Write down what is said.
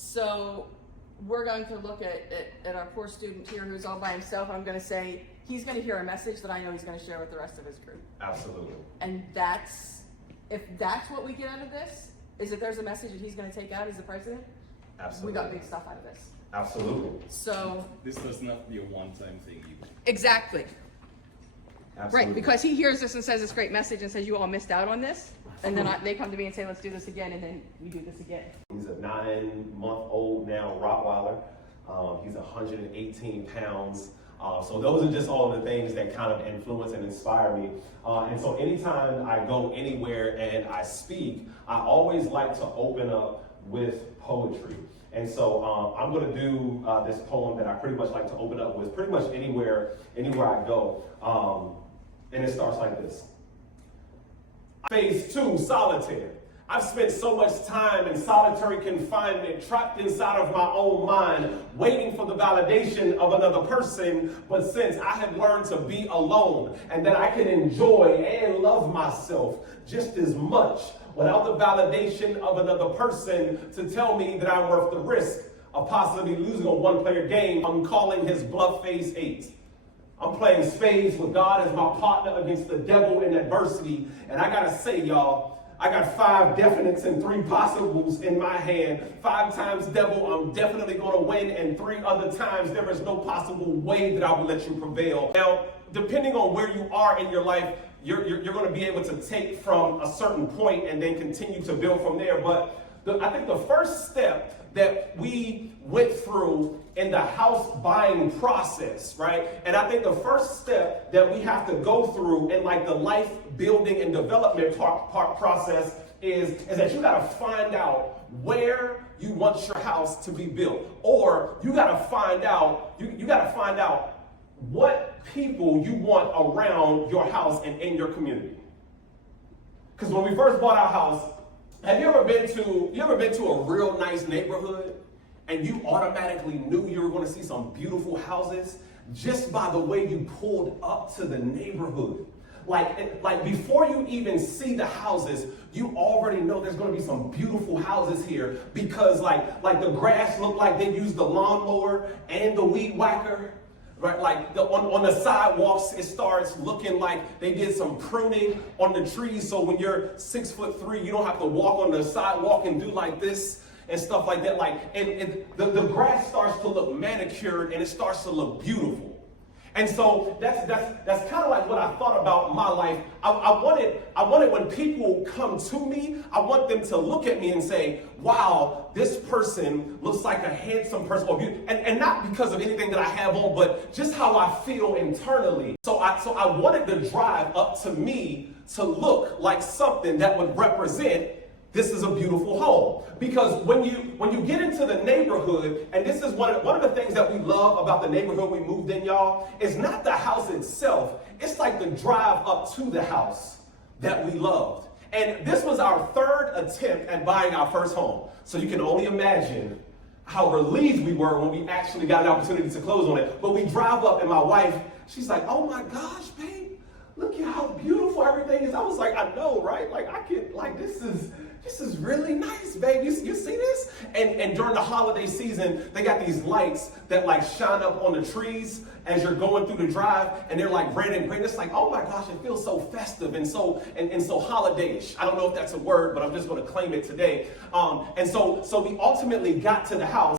So we're going to look at our poor student here who's all by himself. I'm going to say he's going to hear a message that I know he's going to share with the rest of his group. Absolutely. And if that's what we get out of this, is if there's a message that he's going to take out as the president, Absolutely. we got big stuff out of this. Absolutely. So this does not be a one-time thing either. exactly. Absolutely. Right, because he hears this and says this great message and says you all missed out on this, and then they come to me and say let's do this again, and then we do this again. He's a 9-month-old now Rottweiler. He's 118 pounds. So those are just all of the things that kind of influence and inspire me. And so anytime I go anywhere and I speak, I always like to open up with poetry. And so I'm going to do this poem that I pretty much like to open up with pretty much anywhere I go. And it starts like this. Phase 2, solitaire. I've spent so much time in solitary confinement, trapped inside of my own mind, waiting for the validation of another person. But since I have learned to be alone and that I can enjoy and love myself just as much without the validation of another person to tell me that I'm worth the risk of possibly losing a one-player game, I'm calling his bluff phase 8. I'm playing spades with God as my partner against the devil in adversity. And I gotta say, y'all, I got 5 definites and 3 possibles in my hand. 5 times devil, I'm definitely gonna win. And 3 other times, there is no possible way that I will let you prevail. Now, depending on where you are in your life, you're gonna be able to take from a certain point and then continue to build from there. But I think the first step that we went through in the house buying process, right? And I think the first step that we have to go through in like the life building and development process is that you gotta find out where you want your house to be built. Or you gotta find out, you gotta find out what people you want around your house and in your community. Because when we first bought our house, have you ever been to a real nice neighborhood and you automatically knew you were going to see some beautiful houses just by the way you pulled up to the neighborhood? Like before you even see the houses, you already know there's going to be some beautiful houses here because like the grass looked like they used the lawnmower and the weed whacker. Right, like on the sidewalks, it starts looking like they did some pruning on the trees. So when you're 6'3", you don't have to walk on the sidewalk and do like this and stuff like that. Like, and the grass starts to look manicured and it starts to look beautiful. And so that's kind of like what I thought about my life. I wanted when people come to me, I want them to look at me and say, wow, this person looks like a handsome person. And not because of anything that I have on, but just how I feel internally. So I wanted the drive up to me to look like something that would represent this is a beautiful home. Because when you get into the neighborhood, and this is one of the things that we love about the neighborhood we moved in, y'all, is not the house itself. It's like the drive up to the house that we loved. And this was our 3rd attempt at buying our first home. So you can only imagine how relieved we were when we actually got an opportunity to close on it. But we drive up and my wife, she's like, oh my gosh, babe, look at how beautiful everything is. I was like, I know, right? Like this is really nice, babe. You see this? And during the holiday season, they got these lights that like shine up on the trees as you're going through the drive, and they're like red and green. It's like, oh my gosh, it feels so festive and so holiday-ish. I don't know if that's a word, but I'm just going to claim it today. And so we ultimately got to the house.